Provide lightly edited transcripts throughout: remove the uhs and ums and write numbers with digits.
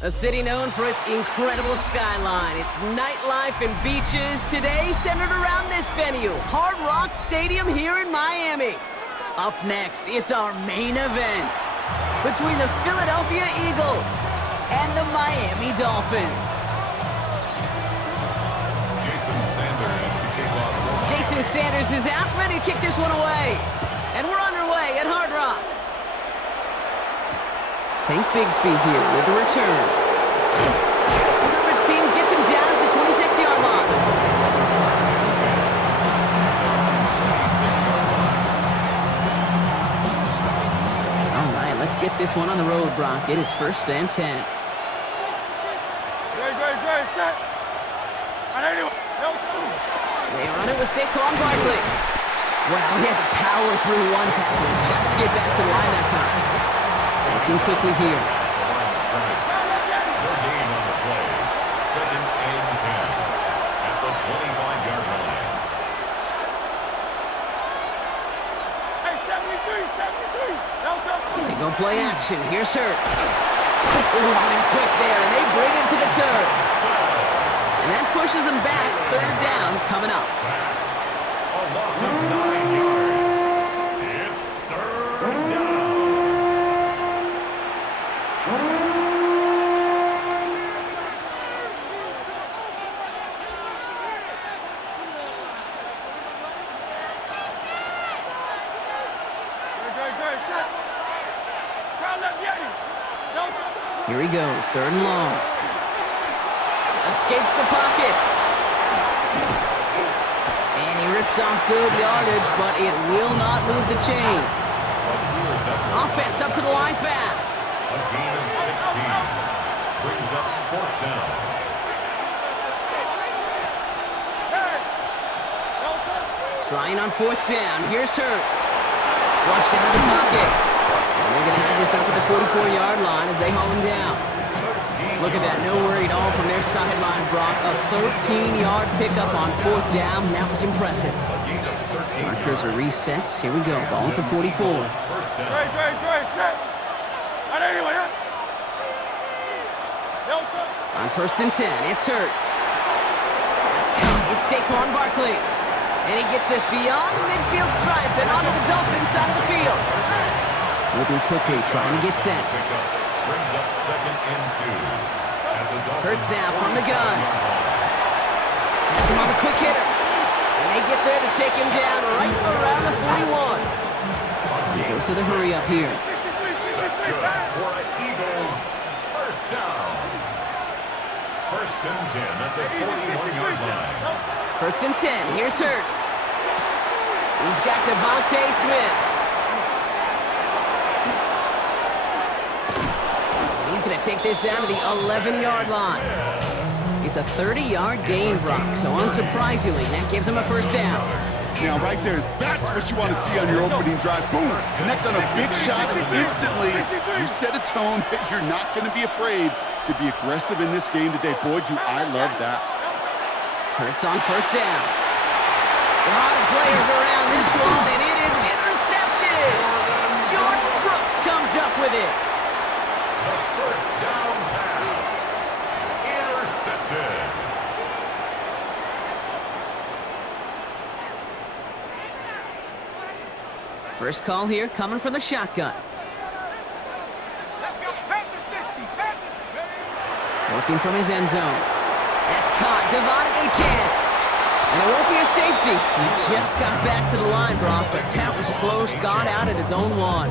A city known for its incredible skyline, its nightlife and beaches, today centered around this venue, Hard Rock Stadium here in Miami. Up next, it's our main event between the Philadelphia Eagles and the Miami Dolphins. Jason Sanders is out, ready to kick this one away. And we're underway at Hard Rock. Tank Bigsby here with the return. Coverage team gets him down at the 26-yard line. All right, let's get this one on the road, Brock. It is 1st and 10. Great, set. They run it with Saquon Barkley. Well, he had to power through one tackle just to get back to the line that time. Looking quickly here. No gain on the play. 2nd and 10 at the 25-yard line. Hey, 73. They go play action. Here's Hurts. Running quick there, and they bring him to the turn. And that pushes them back. 3rd down coming up. A loss of 9 yards. It's 3rd down. Here he goes, 3rd and long. Escapes the pocket. And he rips off good yardage, but it will not move the chains. Offense up to the line fast. A gain of 16. Brings up 4th down. Trying on 4th down. Here's Hurts. Flushed out of the pocket. And they're going to have this up at the 44-yard line as they haul him down. Look at that. No worry at all from their sideline, Brock. A 13-yard pickup on 4th down. That was impressive. Markers are reset. Here we go. Ball at the 44. Great, set. On 1st and 10, it's Hurts. Let's go. It's Saquon Barkley. And he gets this beyond the midfield stripe and onto the Dolphins side of the field. Moving quickly, trying to get set. Brings up 2nd and 2. Hurts now from the gun. Has him on the quick hitter. And they get there to take him down right around the 41. He goes to the hurry up here. That's good for Eagles. 1st down. 1st and 10 at the 41-yard line. 1st and 10. Here's Hurts. He's got Devontae Smith. And he's going to take this down to the 11-yard line. It's a 30-yard gain, Brock, so unsurprisingly, that gives him a 1st down. Now, right there, that's what you want to see on your opening drive. Boom! Connect on a big shot, and instantly you set a tone that you're not going to be afraid to be aggressive in this game today. Boy, do I love that. Hurts on 1st down. A lot of players around this one, and it is intercepted. Jordan Brooks comes up with it. The 1st down pass. Intercepted. First call here coming from the shotgun. Let's go. Panther 60. Working from his end zone. That's caught. Devon Achane. And it won't be a safety. He just got back to the line, Brock, but that was close. Got out at his own 1.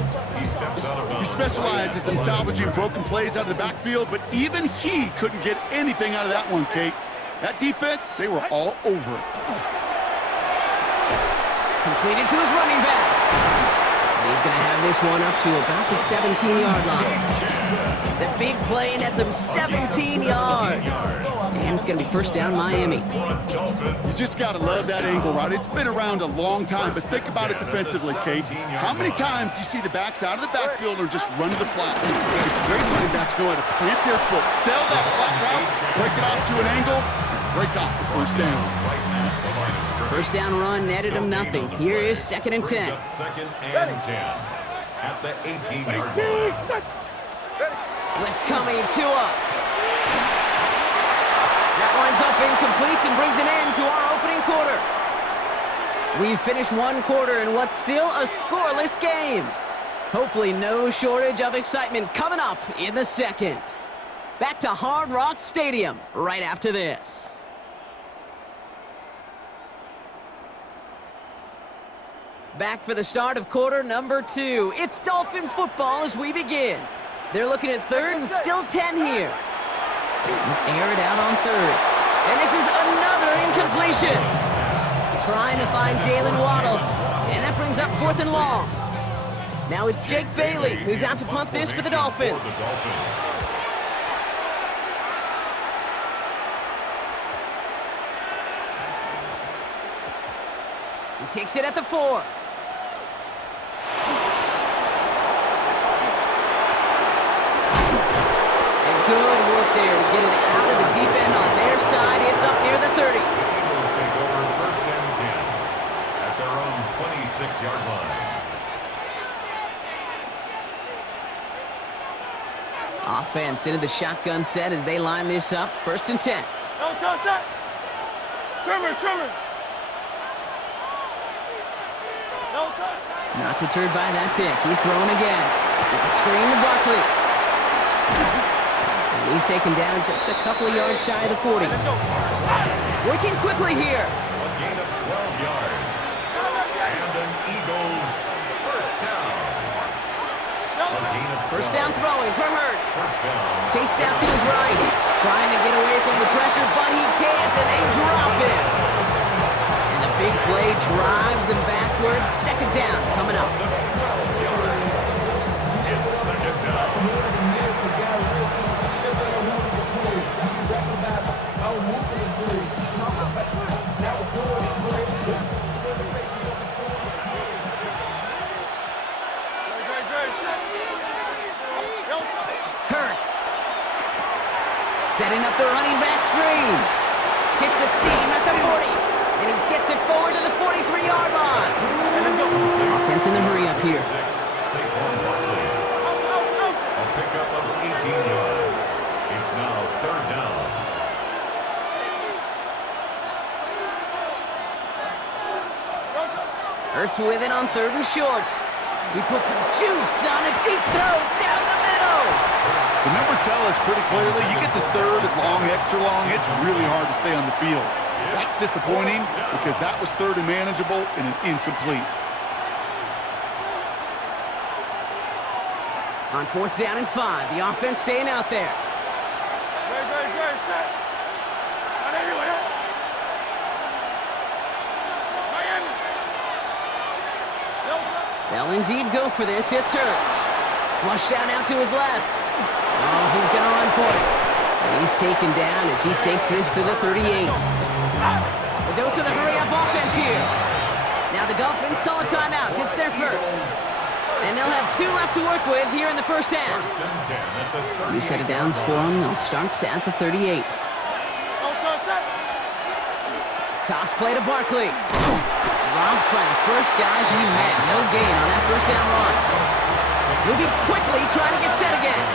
He specializes in salvaging broken plays out of the backfield, but even he couldn't get anything out of that one, Kate. That defense, they were all over it. Completed to his running back. And he's going to have this one up to about the 17-yard line. The big play nets him 17 yards. And it's going to be 1st down Miami. You just got to love that angle, right? It's been around a long time, but think about it defensively, Kate. How many times do you see the backs out of the backfield or just run to the flat? Great running backs know how to plant their foot, sell that flat route, break it off to an angle, and break off the 1st down. 1st down run netted him nothing. Here is 2nd and 10. 2nd and 10 at the 18-yard line. Blitz coming, Tua. That winds up incomplete and brings an end to our opening quarter. We've finished one quarter in what's still a scoreless game. Hopefully no shortage of excitement coming up in the second. Back to Hard Rock Stadium right after this. Back for the start of quarter number 2. It's Dolphin football as we begin. They're looking at third and still 10 here. Air it out on third. And this is another incompletion. Trying to find Jalen Waddle. And that brings up 4th and long. Now it's Jake Bailey who's out to punt this for the Dolphins. He takes it at the 4. And good work there to get it out of the deep end on their side. It's up near the 30. Eagles take over 1st and 10 at their own 26-yard line. Offense into the shotgun set as they line this up. 1st and 10. No touch that. Trimmer. No touch. Not deterred by that pick. He's throwing again. It's a screen to Barkley. And he's taken down just a couple of yards shy of the 40. Working quickly here. A gain of 12 yards. And an Eagles 1st down. First down throwing for Hurts. 1st down. Chased out to his right. Trying to get away from the pressure, but he can't, and they drop him. And the big play drives them backwards. 2nd down coming up. It's 2nd down. Hurts. Setting up the running back screen. Hits a seam at the 40. And he gets it forward to the 43-yard line. Offense in the hurry up here. Saquon Barkley. A pickup of 18 yards. It's now 3rd down. Hurts with it on 3rd and short. He puts some juice on a deep throw down the middle. The numbers tell us pretty clearly, you get to 3rd as long, extra long, it's really hard to stay on the field. That's disappointing because that was 3rd and manageable and an incomplete. On 4th down and 5, the offense staying out there. Great, set. Not anywhere. Miami. They'll indeed go for this. It's Hurts. Flush down out to his left. Oh, he's going to run for it. And he's taken down as he takes this to the 38. A dose of the hurry-up offense here. Now the Dolphins call a timeout. It's their first. And they'll have 2 left to work with here in the 1st half. 1st and 10 at the 38. New set of downs for them. They'll start at the 38. Toss play to Barkley. Dropped by the first guy he met. No gain on that 1st down run. Moving quickly, trying to get set again.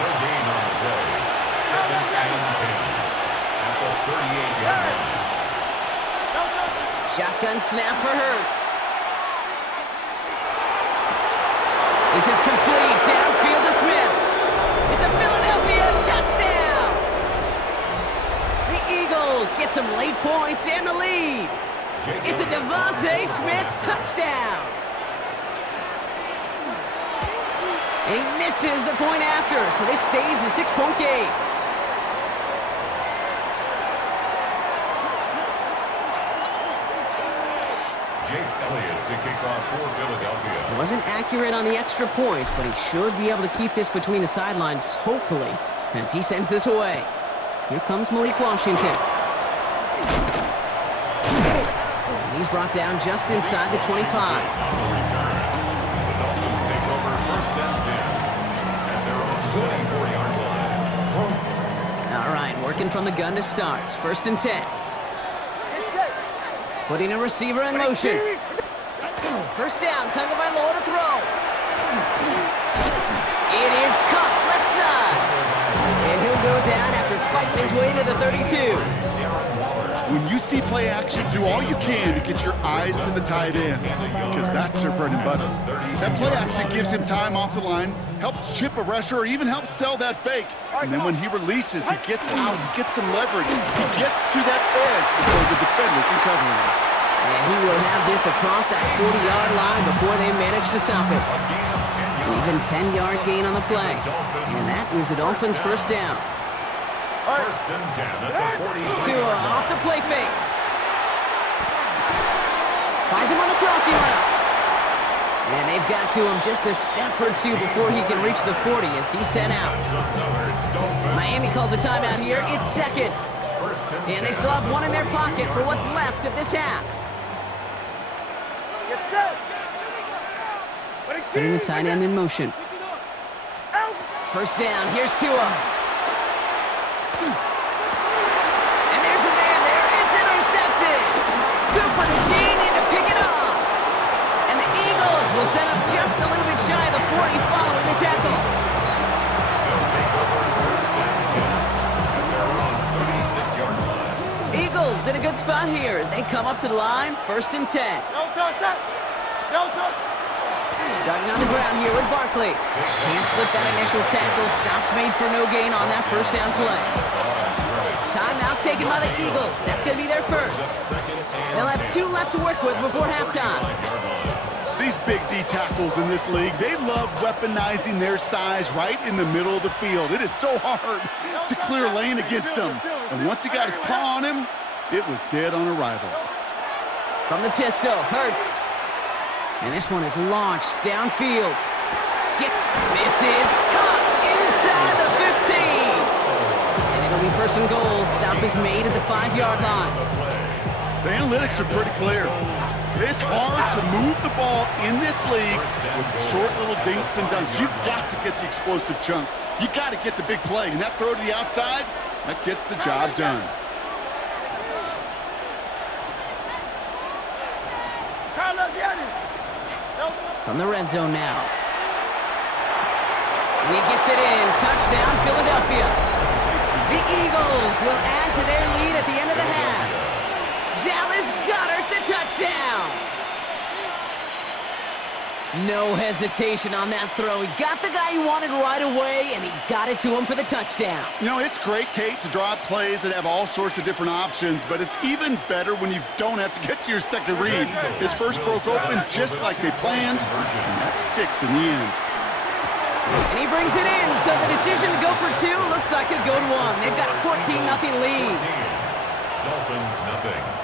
No gain on the play. 2nd and 10 at the 38-yard line. Shotgun snap for Hurts. This is complete. Downfield to Smith. It's a Philadelphia touchdown. The Eagles get some late points and the lead. It's a Devontae Smith touchdown. And he misses the point after, so this stays a 6-point game. Jake Elliott to kick off for Philadelphia. Wasn't accurate on the extra point, but he should be able to keep this between the sidelines, hopefully, as he sends this away. Here comes Malik Washington. And he's brought down just inside the 25. On the return, the Dolphins take over 1st and 10 at their own 24-yard line. All right, working from the gun to start. 1st and 10. Putting a receiver in motion. 1st down, Tagovailoa to throw. It is caught left side. And he'll go down after fighting his way to the 32. When you see play action, do all you can to get your eyes to the tight end, because that's their bread and butter. That play action gives him time off the line, helps chip a rusher, or even helps sell that fake. And then when he releases, he gets out, he gets some leverage, he gets to that edge before the defender can cover him. And he will have this across that 40-yard line before they manage to stop it. An even 10-yard gain on the play. And that is the Dolphins' first down. First and 10 at the 40. Off the play fake. Finds him on the crossing route. And they've got to him just a step or two before he can reach the 40 as he's sent out. Miami calls a timeout here. It's second. And they still have one in their pocket for what's left of this half. Get set. Putting the tight end in motion. First down. Here's Tua. And there's a man there. It's intercepted. Cooper to Gene in to pick it up. And the Eagles will set up just a little bit shy of the 40 following the tackle. Eagles in a good spot here as they come up to the line. First and 10. No touch, set. No touch. Starting on the ground here with Barkley. Can't slip that initial tackle. Stops made for no gain on that first down play. Timeout taken by the Eagles. That's going to be their first. They'll have 2 left to work with before halftime. These big D tackles in this league, they love weaponizing their size right in the middle of the field. It is so hard to clear lane against them. And once he got his paw on him, it was dead on arrival. From the pistol, Hurts. And this one is launched downfield. This is caught inside the 15. And it'll be first and goal. Stop is made at the 5-yard line. The analytics are pretty clear. It's hard to move the ball in this league with short little dinks and dunks. You've got to get the explosive chunk. You got to get the big play. And that throw to the outside, that gets the job done. From the red zone now. And he gets it in. Touchdown, Philadelphia. The Eagles will add to their lead at the end of the half. Dallas Goedert, the touchdown. No hesitation on that throw. He got the guy he wanted right away, and he got it to him for the touchdown. You know, it's great, Kate, to draw up plays that have all sorts of different options, but it's even better when you don't have to get to your second read. His first broke open just like they planned, and that's 6 in the end. And he brings it in, so the decision to go for 2 looks like a good one. They've got a 14-0 lead. Dolphins nothing.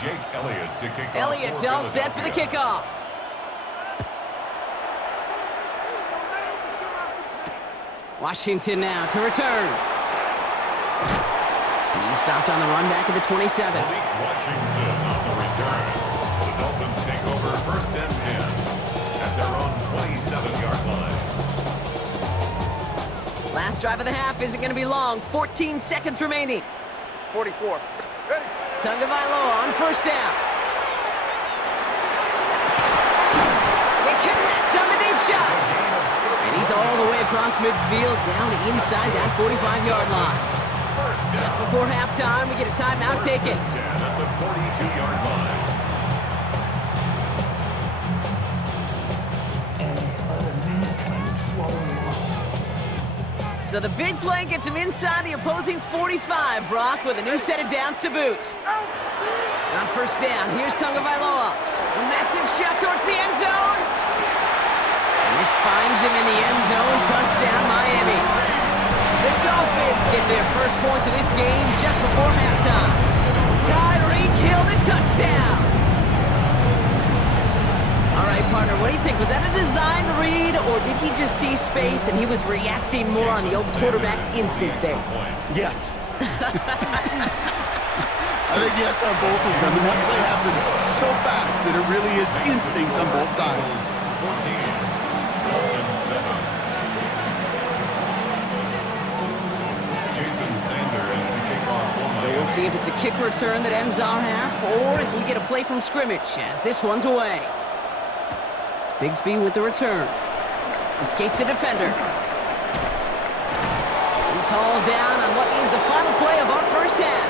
Jake Elliott to kick off. Elliott's all set for the kickoff. Washington now to return. He's stopped on the run back at the 27. Washington on the return. The Dolphins take over first and 10 at their own 27-yard line. Last drive of the half isn't going to be long. 14 seconds remaining. 44. Ready. Tagovailoa on first down. They connect on the deep shot. And he's all the way across midfield down inside that 45-yard line. Just before halftime, we get a timeout taken. 10 at the 42-yard line. So the big play gets him inside the opposing 45, Brock, with a new set of downs to boot. On first down, here's Tagovailoa. A massive shot towards the end zone. And this finds him in the end zone. Touchdown, Miami. The Dolphins get their first points of this game just before halftime. Tyreek Hill, the touchdown. All right, partner, what do you think? Was that a design read, or did he just see space and he was reacting more on the old quarterback instinct there? Yes. I think yes on both of them, and that play happens so fast that it really is instincts on both sides. 14. Dolphins 7. Jason Sanders to kick off. So we'll see if it's a kick return that ends our half, or if we get a play from scrimmage, as this one's away. Bigsby with the return. Escapes a defender. He's hauled down on what is the final play of our first half.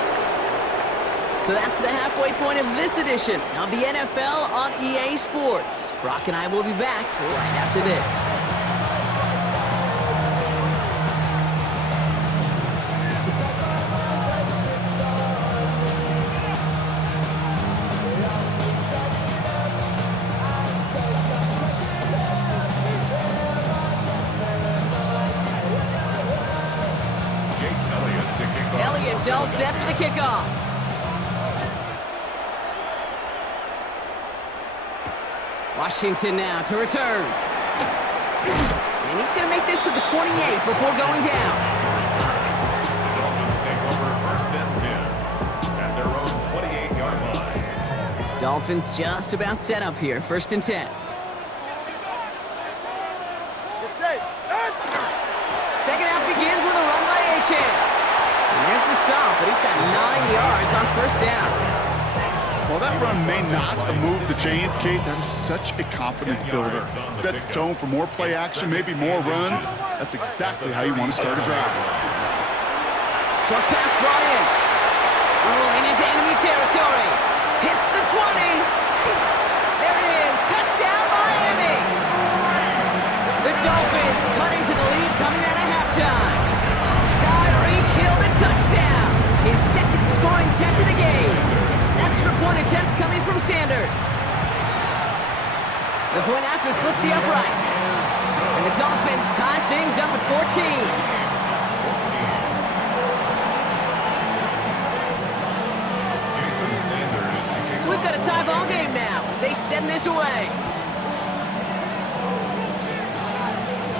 So that's the halfway point of this edition of the NFL on EA Sports. Brock and I will be back right after this. Elliott's all set for the kickoff. Washington now to return. And he's going to make this to the 28 before going down. The Dolphins take over 1st and 10 at their own 28-yard line. Dolphins just about set up here. 1st and 10. Get safe. Second half begins with a run by Achane. And there's the stop, but he's got 9 yards on 1st down. Well, that run may not have moved the chains, Kate. That is such a confidence builder. Sets the tone for more play action, maybe more runs. That's exactly how you want to start a drive. Short pass brought in. Rolling into enemy territory. Hits the 20. There it is. Touchdown, Miami. The Dolphins cut into the lead coming out of halftime. Tyreek Hill the touchdown. His second scoring catch of the game. Extra point attempt coming from Sanders. The point after splits the uprights. And the Dolphins tie things up at 14. So we've got a tie ball game now as they send this away.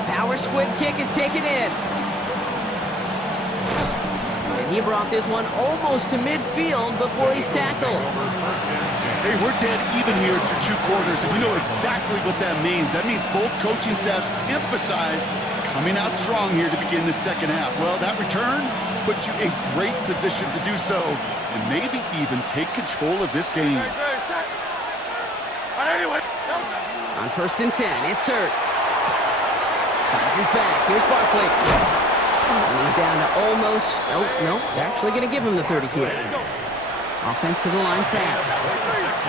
Power squib kick is taken in. And he brought this one almost to midfield before he's tackled. Hey, we're dead even here through 2 quarters, and you know exactly what that means. That means both coaching staffs emphasized coming out strong here to begin the second half. Well, that return puts you in great position to do so, and maybe even take control of this game. On 1st and 10, it's Hurts. Finds his back. Here's Barkley. And he's down to almost... Oh, no. They're actually going to give him the 30 here. Offense to the line fast. 6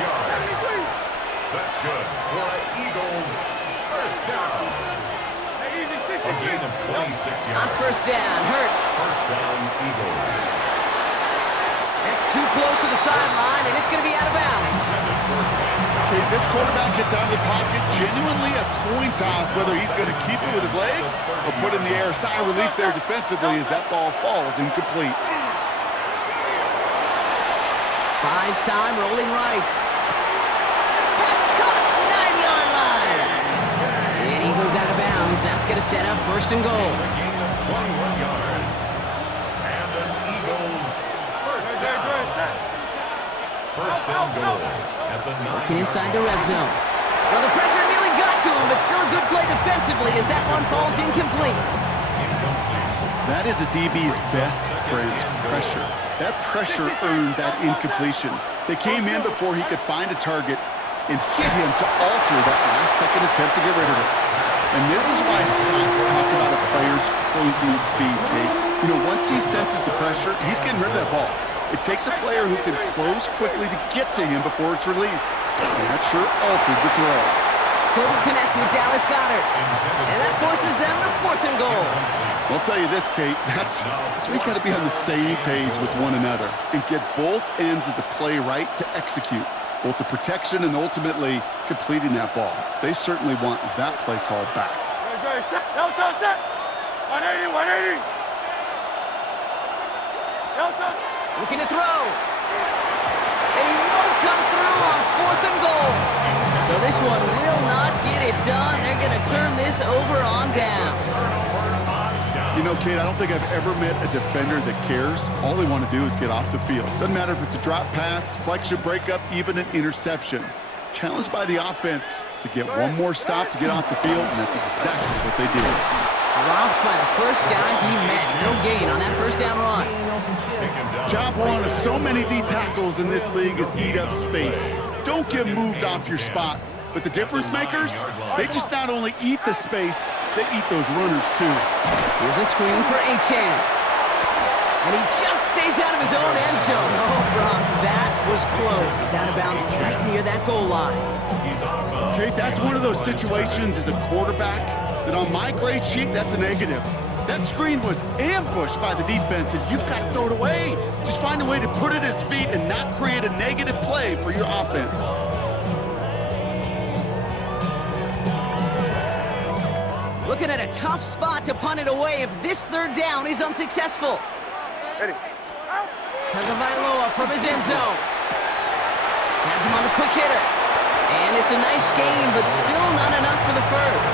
yards. That's good for an Eagles first down. A gain of 26 yards. On 1st down, Hurts. First down, Eagles. That's too close to the sideline, and it's going to be out of bounds. Okay, this quarterback gets out of the pocket, genuinely a coin toss whether he's going to keep it with his legs or put in the air. Sigh of relief there defensively as that ball falls incomplete. Buys time, rolling right. Pass caught, 9-yard line. And he goes out of bounds. That's going to set up 1st and goal. A gain of 21 yards. And an Eagles first down. 1st and goal at the 9. Working inside the red zone. Well, the pressure nearly got to him, but still a good play defensively as that one falls incomplete. That is a DB's best friend, pressure. That pressure earned that incompletion. They came in before he could find a target and hit him to alter that last-second attempt to get rid of it. And this is why Scott's talk about a player's closing speed, Kate. You know, once he senses the pressure, he's getting rid of that ball. It takes a player who can close quickly to get to him before it's released. And that sure altered the throw. Couldn't connect with Dallas Goedert. And that forces them to 4th and goal. I'll tell you this, Kate, that's where you got to be on the same page with one another and get both ends of the play right to execute, both the protection and ultimately completing that ball. They certainly want that play call back. 180, 180. Looking to throw. And he won't come through on 4th and goal. So this one will not get it done. They're going to turn this over on down. You know, Kate, I don't think I've ever met a defender that cares. All they want to do is get off the field. Doesn't matter if it's a drop pass, deflection, breakup, even an interception. Challenged by the offense to get one more stop to get off the field, and that's exactly what they did. Dropped by the first guy he met. No gain on that first down run. Job one of so many D tackles in this league is eat up space. Don't get moved off your spot. But the difference makers, they just not only eat the space, they eat those runners too. Here's a screen for Achane. And he just stays out of his own end zone. Oh, Brock, that was close. Out of bounds right near that goal line. Okay, that's one of those situations as a quarterback that on my grade sheet, that's a negative. That screen was ambushed by the defense, and you've got to throw it away. Just find a way to put it at his feet and not create a negative play for your offense. Looking at a tough spot to punt it away if this third down is unsuccessful. Ready. Out. Tagovailoa from his end zone. Has him on the quick hitter. And it's a nice gain, but still not enough for the first.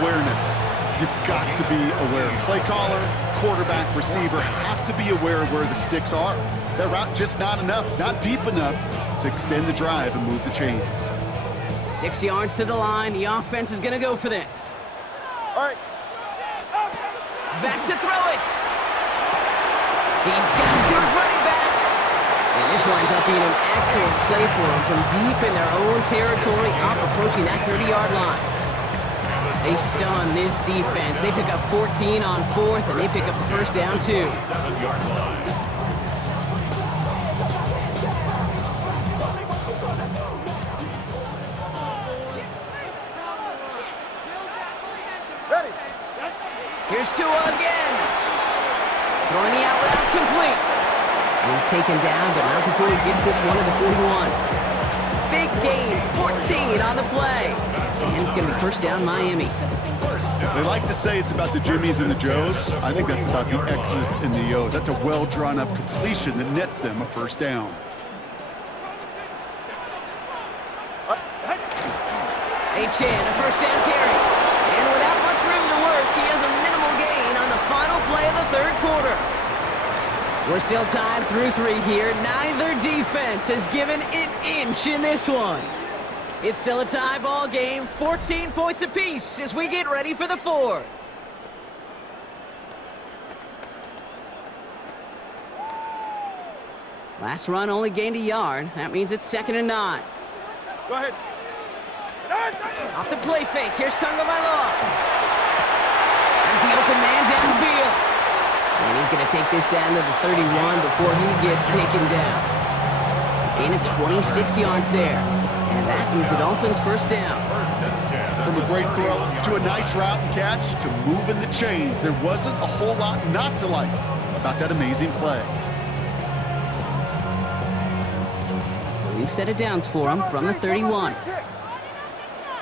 Awareness. You've got to be aware. Play caller, quarterback, receiver have to be aware of where the sticks are. That route just not enough, not deep enough to extend the drive and move the chains. 6 yards to the line. The offense is going to go for this. All right. Back to throw it. He's got it to his running back. And this winds up being an excellent play for him from deep in their own territory, up approaching that 30-yard line. They stun this defense. They pick up 14 on fourth, and they pick up the first down, too. 7-yard line. Ready. Here's Tua again. Throwing the out route complete. And he's taken down, but not before he gets this one to the 41. Big gain, 14 on the play. And it's going to be first down Miami. They like to say it's about the Jimmies and the Joes. I think that's about the X's and the O's. That's a well-drawn-up completion that nets them a first down. Achane, a first down carry. And without much room to work, he has a minimal gain on the final play of the third quarter. We're still tied through 3 here. Neither defense has given an inch in this one. It's still a tie ball game, 14 points apiece as we get ready for the fourth. Last run only gained a yard. That means it's 2nd and 9. Go ahead. Off the play fake. Here's Tagovailoa. Has the open man downfield. And he's going to take this down to the 31 before he gets taken down. Gain of 26 yards there. And that is the Dolphins' first down. From a great throw to a nice route and catch to moving the chains. There wasn't a whole lot not to like about that amazing play. We've set it downs for him from the 31.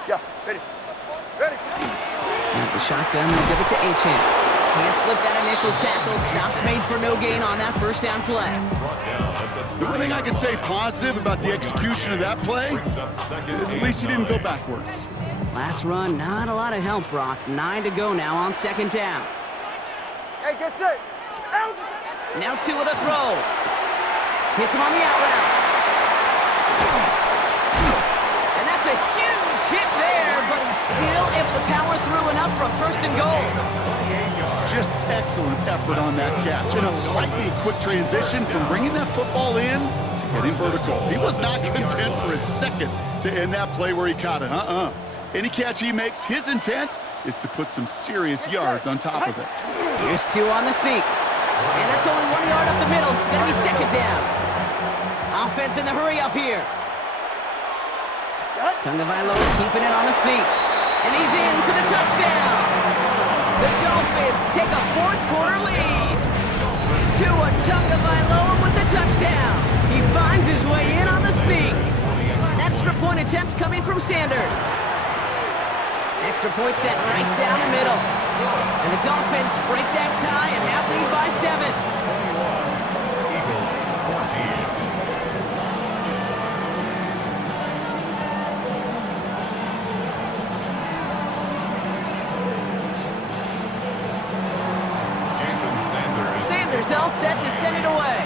Yeah, ready. Ready. Now the shotgun will give it to Achane. Can't slip that initial tackle. Stops made for no gain on that first down play. The only thing I can say positive about the execution of that play is at least he didn't go backwards. Last run, not a lot of help, Brock. 9 to go now on 2nd down. Hey, get set. Out. Now Tua to throw. Hits him on the out route. And that's a huge hit there, but he's still able to power through enough for a 1st and goal. Just excellent effort on that catch. And a lightning quick transition from bringing that football in to getting vertical. He was not content for a second to end that play where he caught it. Any catch he makes, his intent is to put some serious yards on top of it. Here's 2 on the sneak. And that's only 1 yard up the middle. Gonna be 2nd down. Offense in the hurry up here. Tagovailoa keeping it on the sneak. And he's in for the touchdown. The Dolphins take a 4th quarter lead. Tua Tagovailoa with the touchdown. He finds his way in on the sneak. Extra point attempt coming from Sanders. Extra point set right down the middle. And the Dolphins break that tie and now lead by 7. Eagles 14. Sanders all set to send it away.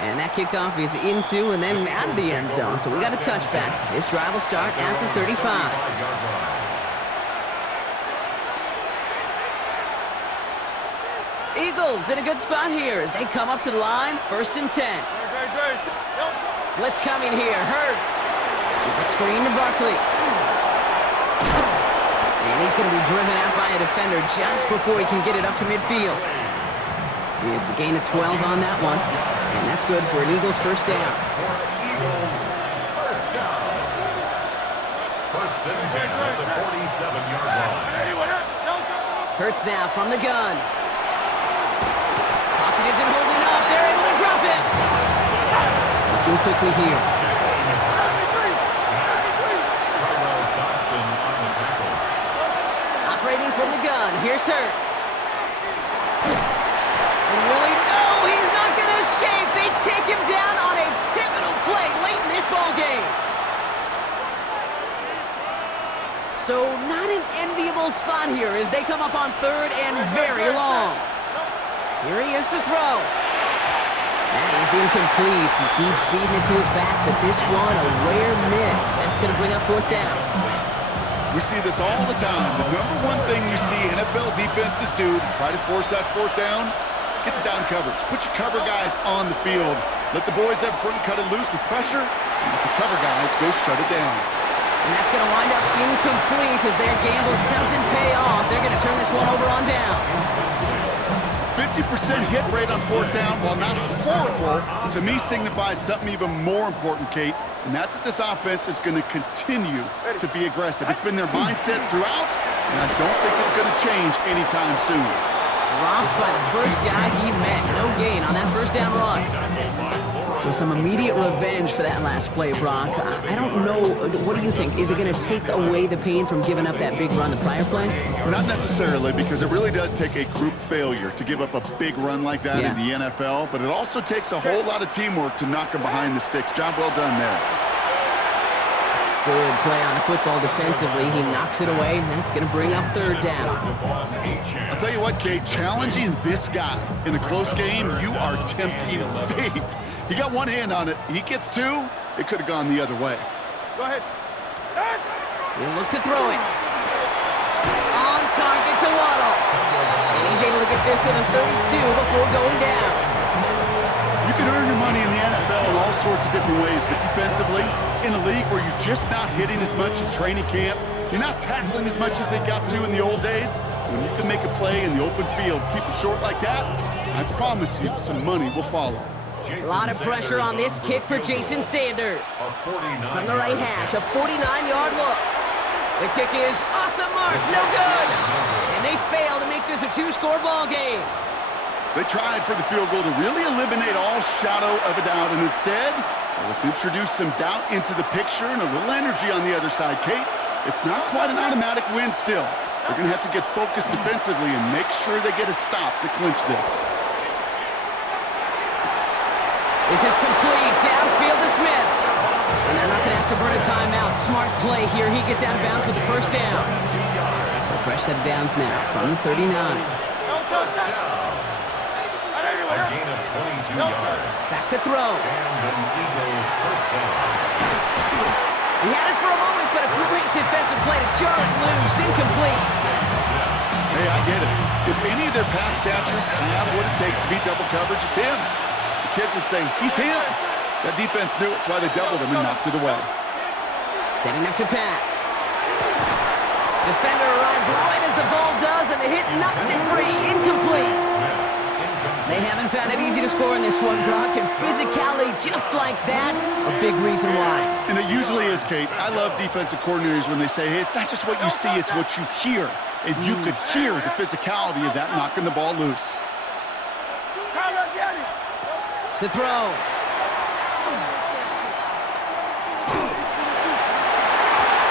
And that kickoff is into and then out of the end zone, so we got a touchback. This drive will start after 35. Eagles in a good spot here as they come up to the line, 1st and 10. Blitz coming here, Hurts. It's a screen to Barkley. And he's going to be driven out by a defender just before he can get it up to midfield. It's a gain of 12 on that one, and that's good for an Eagles first down. Eagles first down. 1st and 10 at the 47-yard line. Hurts now from the gun. Pocket isn't holding up. They're able to drop it. Looking quickly here. Operating from the gun. Here's Hurts. And really, no, he's not going to escape. They take him down on a pivotal play late in this ball game. So not an enviable spot here as they come up on 3rd and very long. Here he is to throw. That is incomplete. He keeps feeding it to his back, but this one, a rare miss. That's going to bring up 4th down. We see this all the time. The number one thing you see NFL defenses do to try to force that 4th down, gets down coverage. Put your cover guys on the field. Let the boys up front cut it loose with pressure, and let the cover guys go shut it down. And that's going to wind up incomplete as their gamble doesn't pay off. They're going to turn this one over on downs. 50% hit rate on 4th down, while not horrible, to me signifies something even more important, Kate, and that's that this offense is going to continue to be aggressive. It's been their mindset throughout, and I don't think it's going to change anytime soon. Dropped by the first guy he met. No gain on that 1st down run. So some immediate revenge for that last play, Brock. I don't know. What do you think? Is it going to take away the pain from giving up that big run the prior play? Not necessarily, because it really does take a group failure to give up a big run like that in the NFL, but it also takes a whole lot of teamwork to knock them behind the sticks. Job well done there. Good play on the football defensively. He knocks it away. That's going to bring up 3rd down. I'll tell you what, Kate, challenging this guy in a close game, you are tempting fate. He got one hand on it. He gets 2. It could have gone the other way. Go ahead. He'll look to throw it. On target to Waddle. And he's able to get this to the 32 before going down. You can earn your money in the NFL in all sorts of different ways, but defensively, in a league where you're just not hitting as much in training camp, you're not tackling as much as they got to in the old days, when you can make a play in the open field, keep it short like that, I promise you some money will follow. A lot of pressure on this kick for Jason Sanders. From the right hash, a 49-yard look. The kick is off the mark, no good. And they fail to make this a 2-score ball game. They tried for the field goal to really eliminate all shadow of a doubt, and instead, let's introduce some doubt into the picture and a little energy on the other side, Kate. It's not quite an automatic win still. They're going to have to get focused defensively and make sure they get a stop to clinch this. This is complete, downfield to Smith. And they're not going to have to burn a timeout. Smart play here. He gets out of bounds with the 1st down. So fresh set of downs now from the 39. A gain of 22 yards. Back to throw. And an Eagles first down. He had it for a moment, but a great defensive play to jar it loose. Incomplete. Hey, I get it. If any of their pass catchers have what it takes to beat double coverage, it's him. The kids would say, he's him. That defense knew it. That's why they doubled him and knocked it away. Setting up to pass. Defender arrives right as the ball does, and the hit knocks it free. Incomplete. They haven't found it easy to score in this one, Brock, and physicality just like that, a big reason why. And it usually is, Kate. I love defensive coordinators when they say, hey, it's not just what you see, it's what you hear. And you could hear the physicality of that knocking the ball loose. To throw.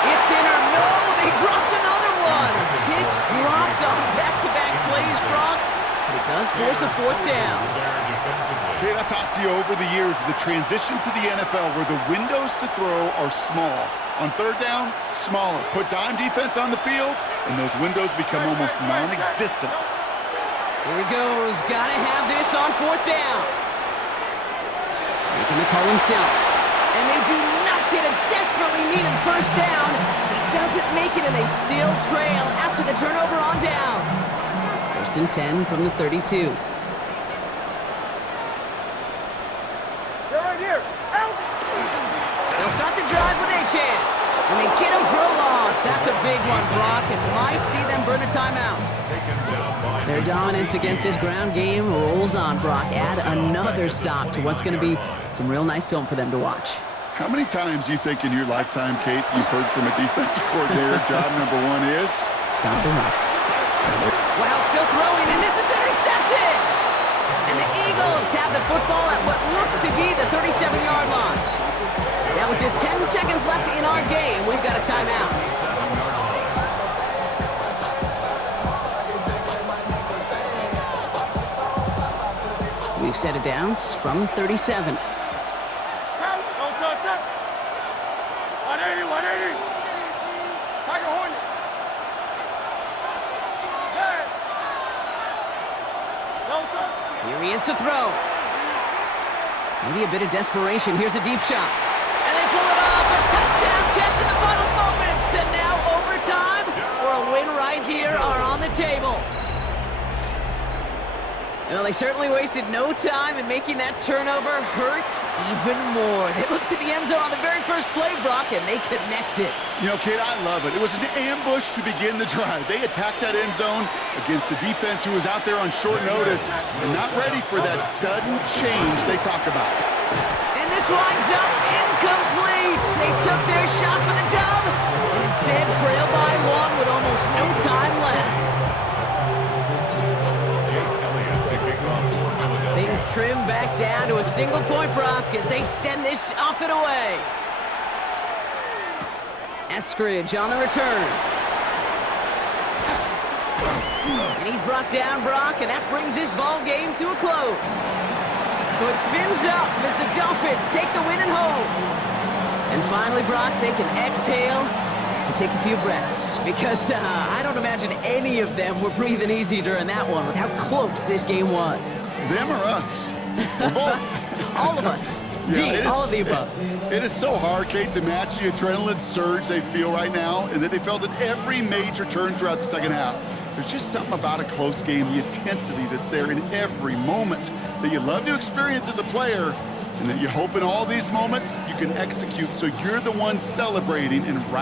It's in or no, they dropped another one. Picks dropped on back-to-back plays, Brock. But it does force a 4th down. Kate, I've talked to you over the years of the transition to the NFL where the windows to throw are small. On 3rd down, smaller. Put dime defense on the field, and those windows become almost non-existent. Here he goes. Gotta have this on 4th down. Making the call himself. And they do not get a desperately needed first down. He doesn't make it, and they still trail after the turnover on downs. First and 10 from the 32. They're right here. Out! They'll start the drive with Achane. And they get him for a loss. That's a big one, Brock, and might see them burn a timeout. Their dominance against his ground game rolls on, Brock. Add another stop to what's going to be some real nice film for them to watch. How many times do you think in your lifetime, Kate, you've heard from a defensive coordinator, job number one is? Stop the run. Wow, still throwing, and this is intercepted! And the Eagles have the football at what looks to be the 37-yard line. Now with just 10 seconds left in our game, we've got a timeout. We've set it down from 37. Don't touch it. 180, 180. Tiger Hornet. Yeah. Don't touch. Here he is to throw. Maybe a bit of desperation. Here's a deep shot. And they pull it off. A touchdown catch in the final moments. And now overtime or a win right here are on the table. Well, they certainly wasted no time in making that turnover hurt even more. They looked to the end zone on the very first play, Brock, and they connected. You know, Kate, I love it. It was an ambush to begin the drive. They attacked that end zone against a defense who was out there on short notice and not ready for that sudden change they talk about. And this winds up incomplete. They took their shot for the dub and instead trail by one with almost no time left. Things trim back down to a single point, Brock, as they send this off and away. Eskridge on the return. And he's brought down, Brock, and that brings this ball game to a close. So it's fins up as the Dolphins take the win at home. And finally, Brock, they can exhale and take a few breaths, because I don't imagine any of them were breathing easy during that one with how close this game was. Them or us? We're both. All of us. Yeah, All of the above. It is so hard, Kate, to match the adrenaline surge they feel right now and that they felt at every major turn throughout the second half. There's just something about a close game, the intensity that's there in every moment that you love to experience as a player, and that you hope in all these moments you can execute so you're the one celebrating and right.